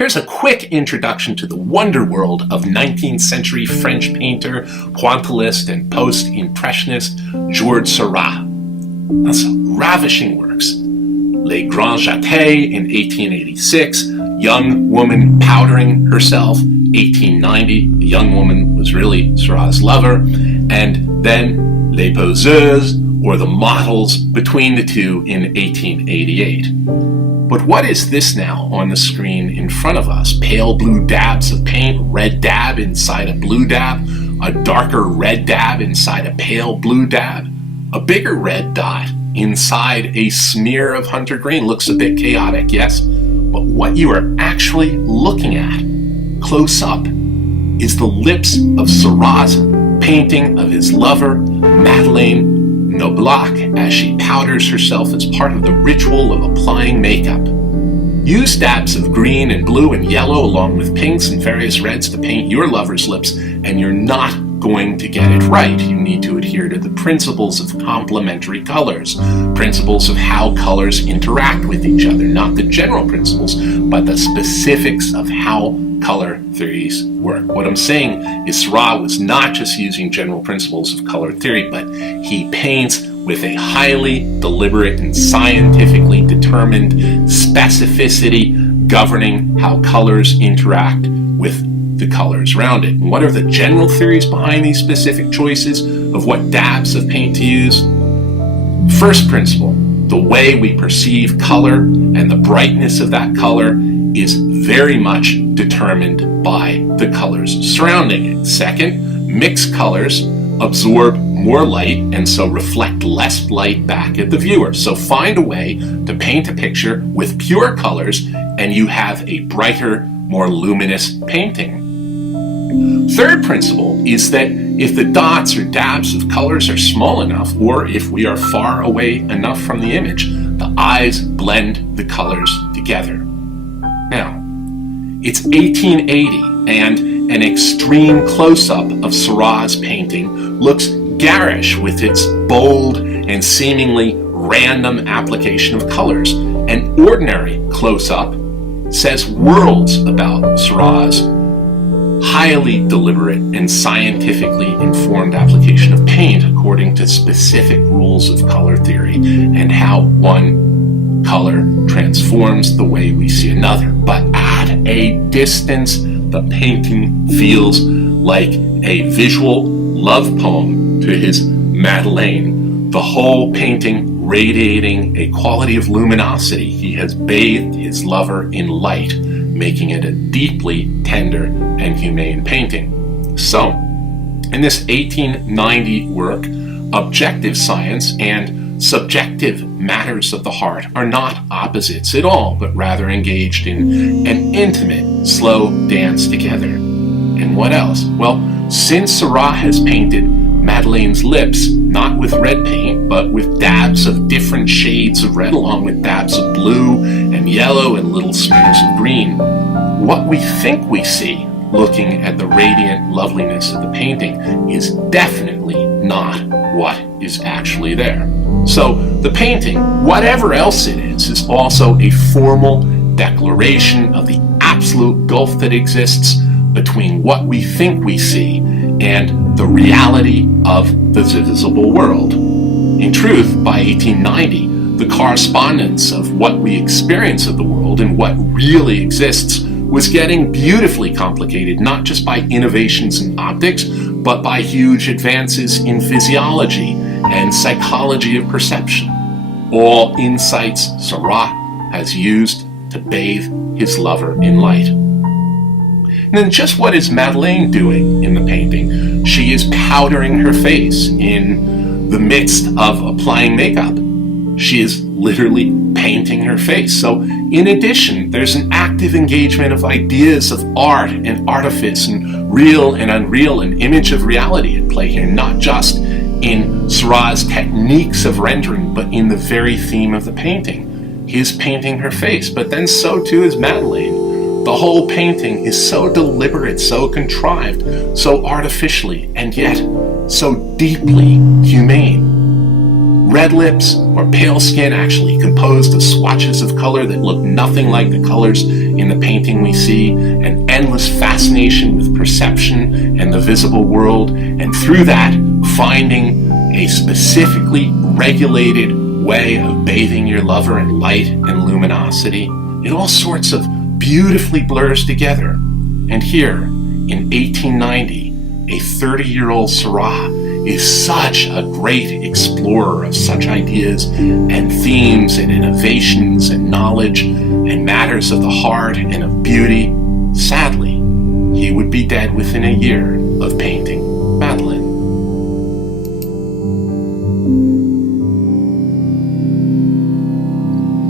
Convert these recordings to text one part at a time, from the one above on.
Here's a quick introduction to the wonder world of 19th century French painter, Pointillist, and Post-Impressionist Georges Seurat. That's ravishing works. Les Grands Jetés in 1886, Young Woman Powdering Herself, 1890. The young woman was really Seurat's lover. And then Les Poseuses, or the models between the two, in 1888. But what is this now on the screen in front of us? Pale blue dabs of paint, red dab inside a blue dab, a darker red dab inside a pale blue dab, a bigger red dot inside a smear of hunter green. Looks a bit chaotic, yes? But what you are actually looking at, close up, is the lips of Seurat's painting of his lover, Madeleine Noblac, as she powders herself as part of the ritual of applying makeup. Use dabs of green and blue and yellow along with pinks and various reds to paint your lover's lips, and you're not going to get it right. You need to adhere to the principles of complementary colors, principles of how colors interact with each other, not the general principles, but the specifics of how color theories work. What I'm saying is Seurat was not just using general principles of color theory, but he paints with a highly deliberate and scientifically determined specificity governing how colors interact with the colors around it. And what are the general theories behind these specific choices of what dabs of paint to use? First principle, the way we perceive color and the brightness of that color is very much determined by the colors surrounding it. Second, mixed colors absorb more light and so reflect less light back at the viewer. So find a way to paint a picture with pure colors and you have a brighter, more luminous painting. Third principle is that if the dots or dabs of colors are small enough, or if we are far away enough from the image, the eyes blend the colors together. Now, it's 1880, and an extreme close-up of Seurat's painting looks garish with its bold and seemingly random application of colors. An ordinary close-up says worlds about Seurat's highly deliberate and scientifically informed application of paint according to specific rules of color theory and how one color transforms the way we see another. But at a distance, the painting feels like a visual love poem to his Madeleine, the whole painting radiating a quality of luminosity. He has bathed his lover in light, making it a deeply tender and humane painting. So, in this 1890 work, objective science and subjective matters of the heart are not opposites at all, but rather engaged in an intimate, slow dance together. And what else? Well, since Seurat has painted Madeleine's lips not with red paint, but with dabs of different shades of red, along with dabs of blue and yellow and little smears of green, what we think we see looking at the radiant loveliness of the painting is definitely not what is actually there. So the painting, whatever else it is also a formal declaration of the absolute gulf that exists between what we think we see and the reality of the visible world. In truth, by 1890, the correspondence of what we experience of the world and what really exists was getting beautifully complicated, not just by innovations in optics, but by huge advances in physiology and psychology of perception. All insights Seurat has used to bathe his lover in light. And then just what is Madeleine doing in the painting? She is powdering her face in the midst of applying makeup. She is literally painting her face. So in addition, there's an active engagement of ideas of art and artifice and real and unreal and image of reality at play here, not just in Seurat's techniques of rendering, but in the very theme of the painting. His painting her face, but then so too is Madeleine. The whole painting is so deliberate, so contrived, so artificially, and yet so deeply humane. Red lips or pale skin actually composed of swatches of color that look nothing like the colors in the painting we see, an endless fascination with perception and the visible world, and through that, finding a specifically regulated way of bathing your lover in light and luminosity. It all sorts of beautifully blurs together. And here, in 1890, a 30-year-old Seurat is such a great explorer of such ideas and themes and innovations and knowledge and matters of the heart and of beauty. Sadly, he would be dead within a year of painting Madeleine.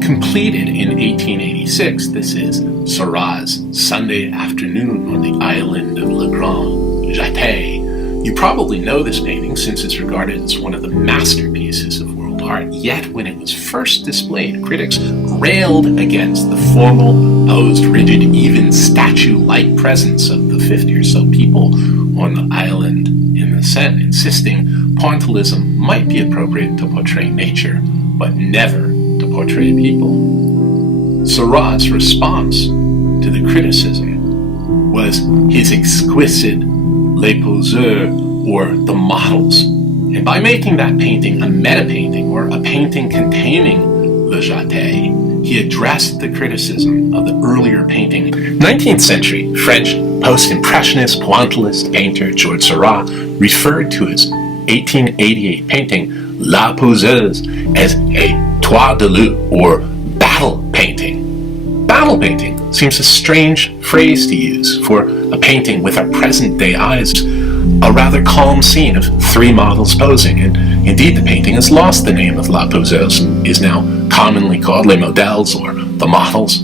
Completed in 1886, this is Seurat's Sunday Afternoon on the Island of Le Grand Jatte. You probably know this painting since it's regarded as one of the masterpieces of world art, yet when it was first displayed, critics railed against the formal, posed, rigid, even statue-like presence of the 50 or so people on the island in the set, insisting Pointillism might be appropriate to portray nature, but never to portray people. Seurat's response to the criticism was his exquisite Les Poseurs, or the models. And by making that painting a meta-painting, or a painting containing Le Jatte, he addressed the criticism of the earlier painting. 19th century French Post-Impressionist Pointillist painter Georges Seurat referred to his 1888 painting La Poseuse as a toile de lutte, or battle painting. Battle painting seems a strange phrase to use for a painting with our present-day eyes, a rather calm scene of three models posing, and indeed the painting has lost the name of La Poseuse and is now commonly called Les Modèles, or the models.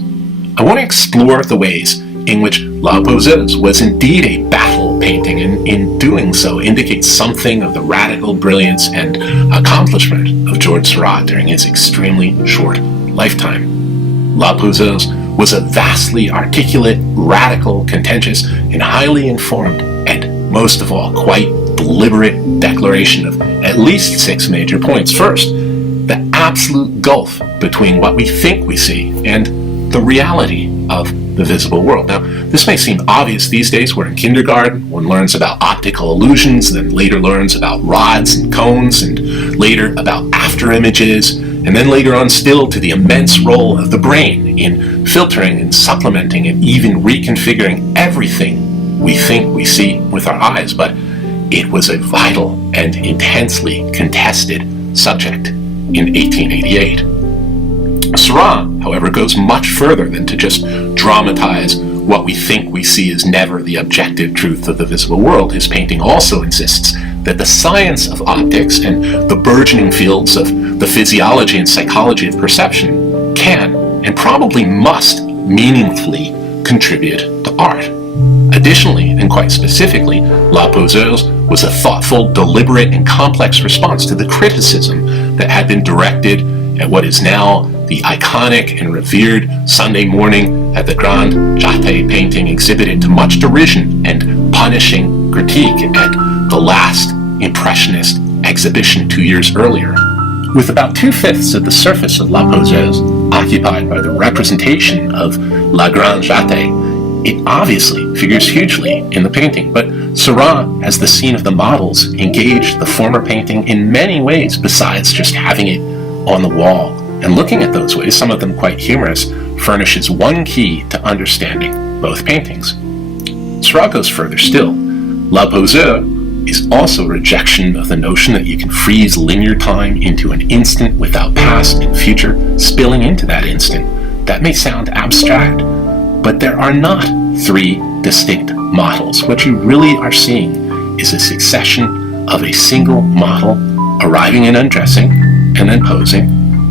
I want to explore the ways in which La Poseuse was indeed a battle painting, and in doing so indicates something of the radical brilliance and accomplishment of Georges Seurat during his extremely short lifetime. La Poseuse was a vastly articulate, radical, contentious, and highly informed, and most of all, quite deliberate declaration of at least 6 major points. First, the absolute gulf between what we think we see and the reality of the visible world. Now, this may seem obvious these days. We're in kindergarten. One learns about optical illusions, then later learns about rods and cones, and later about after images, and then later on still to the immense role of the brain in filtering and supplementing and even reconfiguring everything we think we see with our eyes. But it was a vital and intensely contested subject in 1888. Seurat, however, goes much further than to just dramatize what we think we see as never the objective truth of the visible world. His painting also insists that the science of optics and the burgeoning fields of the physiology and psychology of perception can, and probably must, meaningfully contribute to art. Additionally, and quite specifically, La Poseuse was a thoughtful, deliberate, and complex response to the criticism that had been directed at what is now the iconic and revered Sunday morning at the Grand Jatte painting, exhibited to much derision and punishing critique at the last Impressionist exhibition 2 years earlier. With about 2/5 of the surface of La Poseuse occupied by the representation of La Grande Jatte, it obviously figures hugely in the painting, but Seurat, as the scene of the models, engaged the former painting in many ways besides just having it on the wall. And looking at those ways, some of them quite humorous, furnishes one key to understanding both paintings. Seurat goes further still. La Poseuse is also a rejection of the notion that you can freeze linear time into an instant without past and future spilling into that instant. That may sound abstract, but there are not 3 distinct models. What you really are seeing is a succession of a single model arriving and undressing, and then posing,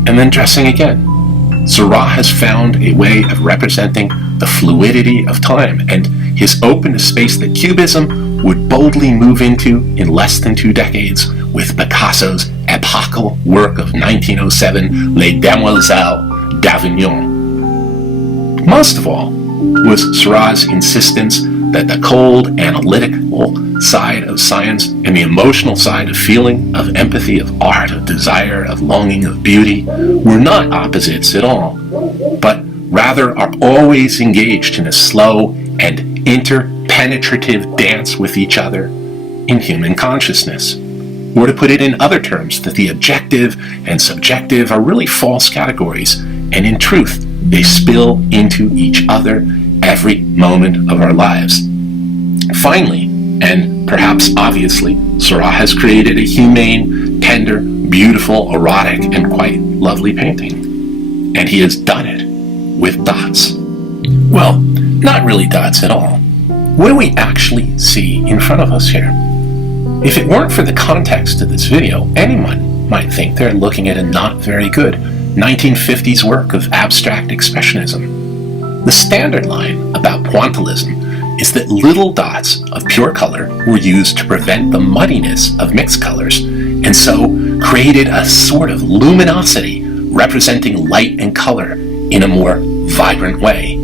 and then dressing again. Seurat has found a way of representing the fluidity of time, and his open space that Cubism would boldly move into in less than 2 decades with Picasso's epochal work of 1907, Les Demoiselles d'Avignon. Most of all was Seurat's insistence that the cold, analytical side of science and the emotional side of feeling, of empathy, of art, of desire, of longing, of beauty were not opposites at all, but rather are always engaged in a slow and interpenetrative dance with each other in human consciousness. Or to put it in other terms, that the objective and subjective are really false categories, and in truth, they spill into each other every moment of our lives. Finally, and perhaps obviously, Seurat has created a humane, tender, beautiful, erotic, and quite lovely painting. And he has done it with dots. Well, not really dots at all. What do we actually see in front of us here? If it weren't for the context of this video, anyone might think they're looking at a not very good 1950s work of abstract expressionism. The standard line about pointillism is that little dots of pure color were used to prevent the muddiness of mixed colors, and so created a sort of luminosity representing light and color in a more vibrant way.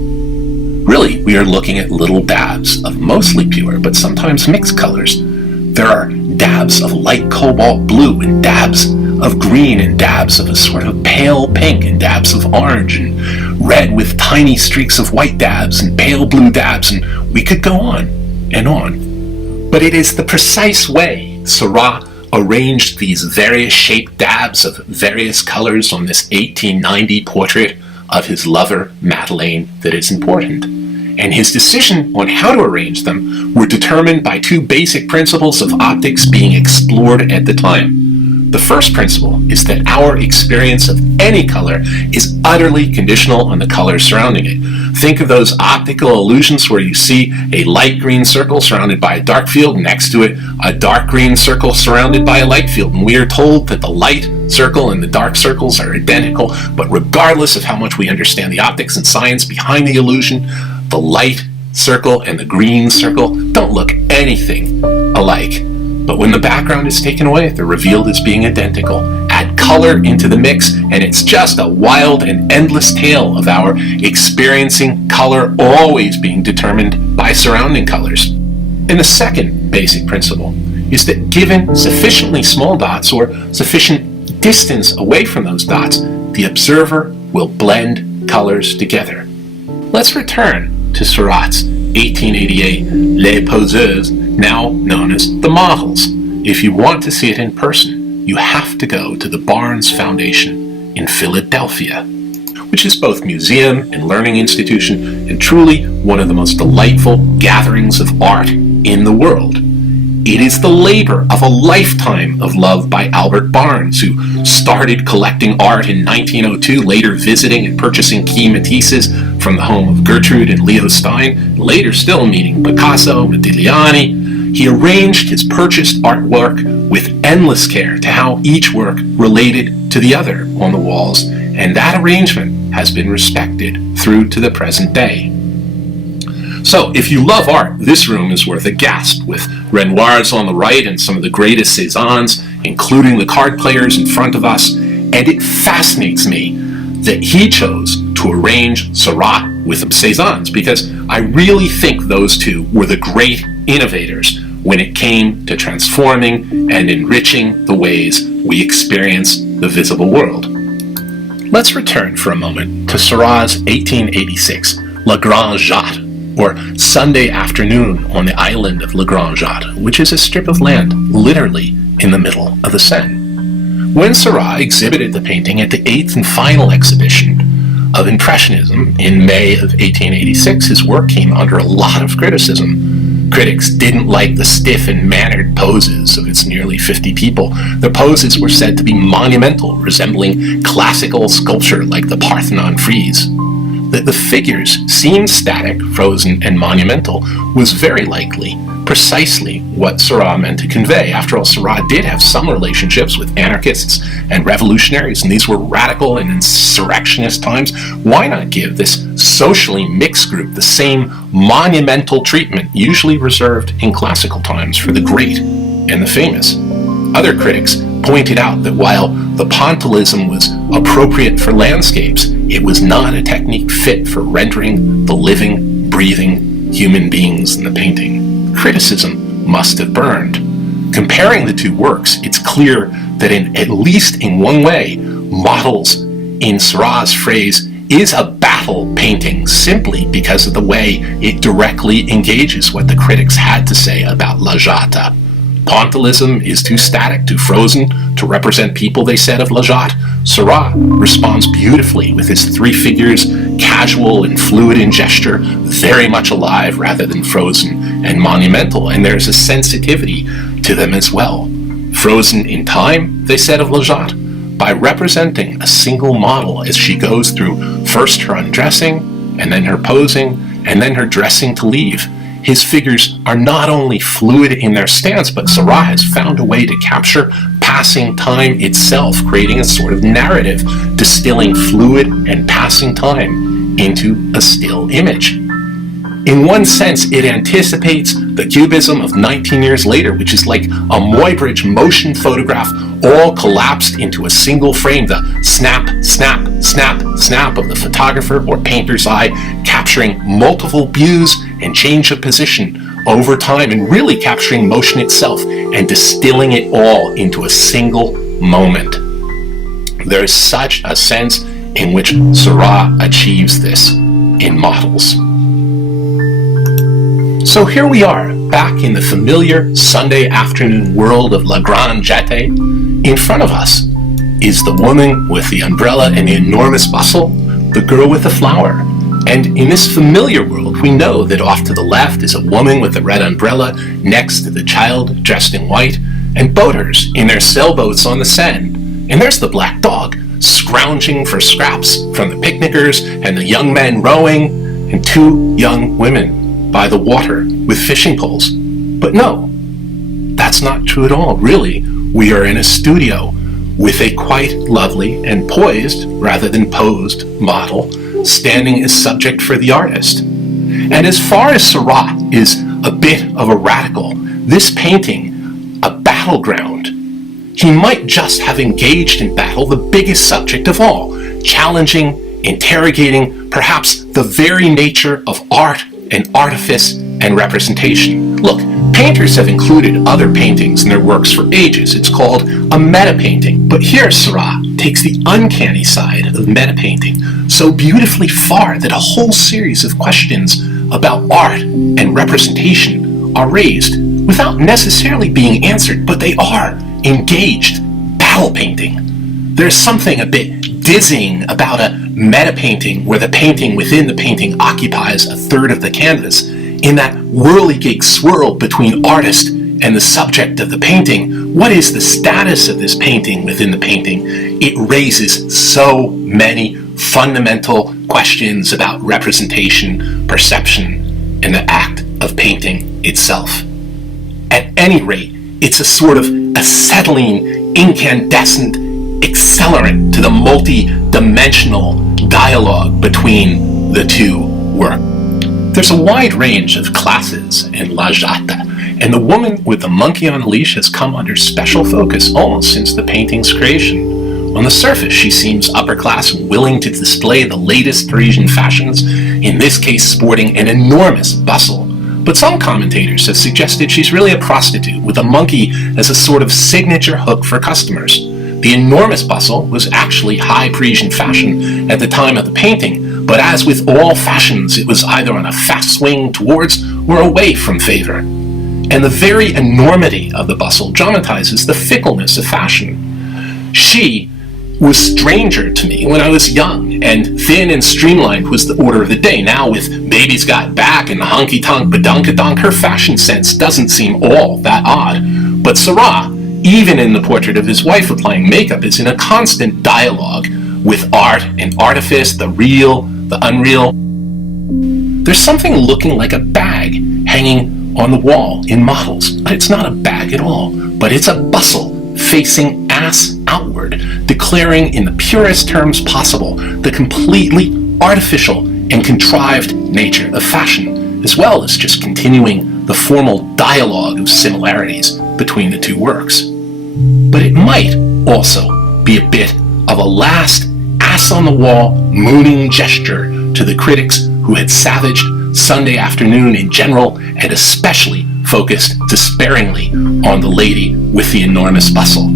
Really, we are looking at little dabs of mostly pure but sometimes mixed colors. There are dabs of light cobalt blue and dabs of green and dabs of a sort of pale pink and dabs of orange and red with tiny streaks of white dabs and pale blue dabs, and we could go on and on. But it is the precise way Seurat arranged these various shaped dabs of various colors on this 1890 portrait of his lover Madeleine that is important. And his decision on how to arrange them were determined by two basic principles of optics being explored at the time. The first principle is that our experience of any color is utterly conditional on the color surrounding it. Think of those optical illusions where you see a light green circle surrounded by a dark field, next to it a dark green circle surrounded by a light field, and we are told that the light circle and the dark circles are identical, but regardless of how much we understand the optics and science behind the illusion, the light circle and the green circle don't look anything alike. But when the background is taken away, they're revealed as being identical. Add color into the mix, and it's just a wild and endless tale of our experiencing color always being determined by surrounding colors. And the second basic principle is that given sufficiently small dots or sufficient distance away from those dots, the observer will blend colors together. Let's return to Seurat's 1888 Les Poseuses, now known as the Models. If you want to see it in person, you have to go to the Barnes Foundation in Philadelphia, which is both museum and learning institution and truly one of the most delightful gatherings of art in the world. It is the labor of a lifetime of love by Albert Barnes, who started collecting art in 1902, later visiting and purchasing key Matisses from the home of Gertrude and Leo Stein, later still meeting Picasso, Modigliani. He arranged his purchased artwork with endless care to how each work related to the other on the walls, and that arrangement has been respected through to the present day. So, if you love art, this room is worth a gasp, with Renoirs on the right and some of the greatest Cézannes, including the card players in front of us, and it fascinates me that he chose to arrange Seurat with Cézannes, because I really think those two were the great innovators when it came to transforming and enriching the ways we experience the visible world. Let's return for a moment to Seurat's 1886 Le Grand Jatte, or Sunday Afternoon on the island of Le Grand Jatte, which is a strip of land literally in the middle of the Seine. When Seurat exhibited the painting at the 8th and final exhibition of Impressionism in May of 1886, his work came under a lot of criticism. Critics didn't like the stiff and mannered poses of its nearly 50 people. The poses were said to be monumental, resembling classical sculpture like the Parthenon frieze. That the figures seemed static, frozen, and monumental was very likely precisely what Seurat meant to convey. After all, Seurat did have some relationships with anarchists and revolutionaries, and these were radical and insurrectionist times. Why not give this socially mixed group the same monumental treatment usually reserved in classical times for the great and the famous? Other critics pointed out that while the pointillism was appropriate for landscapes, it was not a technique fit for rendering the living, breathing human beings in the painting. Criticism must have burned. Comparing the two works, it's clear that at least in one way, Models, in Seurat's phrase, is a battle battle painting simply because of the way it directly engages what the critics had to say about La Jatte. Pointillism is too static, too frozen to represent people, they said of La Jatte. Seurat responds beautifully with his three figures, casual and fluid in gesture, very much alive rather than frozen and monumental, and there's a sensitivity to them as well. Frozen in time, they said of La Jatte, by representing a single model as she goes through first her undressing, and then her posing, and then her dressing to leave. His figures are not only fluid in their stance, but Seurat has found a way to capture passing time itself, creating a sort of narrative, distilling fluid and passing time into a still image. In one sense, it anticipates the Cubism of 19 years later, which is like a Muybridge motion photograph all collapsed into a single frame, the snap, snap, snap, snap of the photographer or painter's eye, capturing multiple views and change of position over time and really capturing motion itself and distilling it all into a single moment. There is such a sense in which Seurat achieves this in models. So here we are, back in the familiar Sunday afternoon world of La Grande Jatte. In front of us is the woman with the umbrella and the enormous bustle, the girl with the flower. And in this familiar world, we know that off to the left is a woman with a red umbrella next to the child dressed in white, and boaters in their sailboats on the Seine. And there's the black dog, scrounging for scraps from the picnickers, and the young men rowing, and two young women by the water with fishing poles. But no, that's not true at all. Really, we are in a studio with a quite lovely and poised, rather than posed, model standing as subject for the artist. And as far as Seurat is a bit of a radical, this painting, a battleground, he might just have engaged in battle the biggest subject of all, challenging, interrogating, perhaps the very nature of art and artifice and representation. Look, painters have included other paintings in their works for ages. It's called a meta-painting. But here Seurat takes the uncanny side of meta-painting so beautifully far that a whole series of questions about art and representation are raised without necessarily being answered, but they are engaged battle painting. There's something a bit dizzying about a meta-painting where the painting within the painting occupies a third of the canvas. In that whirligig swirl between artist and the subject of the painting, what is the status of this painting within the painting? It raises so many fundamental questions about representation, perception, and the act of painting itself. At any rate, it's a sort of acetylene, incandescent accelerant to the multi-dimensional dialogue between the two works. There's a wide range of classes in La Jatte, and the woman with the monkey on a leash has come under special focus almost since the painting's creation. On the surface, she seems upper class and willing to display the latest Parisian fashions, in this case sporting an enormous bustle. But some commentators have suggested she's really a prostitute with a monkey as a sort of signature hook for customers. The enormous bustle was actually high Parisian fashion at the time of the painting, but as with all fashions, it was either on a fast swing towards or away from favor. And the very enormity of the bustle dramatizes the fickleness of fashion. She was stranger to me when I was young, and thin and streamlined was the order of the day. Now with Baby's Got Back and the honky-tonk badunkadunk, her fashion sense doesn't seem all that odd. But Seurat, even in the portrait of his wife applying makeup, is in a constant dialogue with art and artifice, the real, the unreal. There's something looking like a bag hanging on the wall in models, but it's not a bag at all, but it's a bustle facing ass outward, declaring in the purest terms possible the completely artificial and contrived nature of fashion, as well as just continuing the formal dialogue of similarities between the two works. But it might also be a bit of a last ass-on-the-wall mooning gesture to the critics who had savaged Sunday afternoon in general and especially focused despairingly on the lady with the enormous bustle.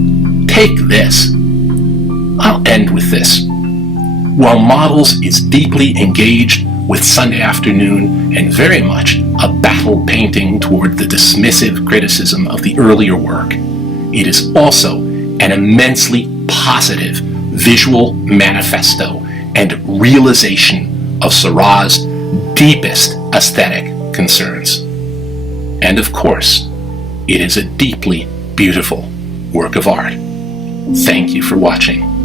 Take this. I'll end with this. while Models is deeply engaged with Sunday Afternoon and very much a battle painting toward the dismissive criticism of the earlier work, it is also an immensely positive visual manifesto and realization of Seurat's deepest aesthetic concerns. And of course, it is a deeply beautiful work of art. Thank you for watching.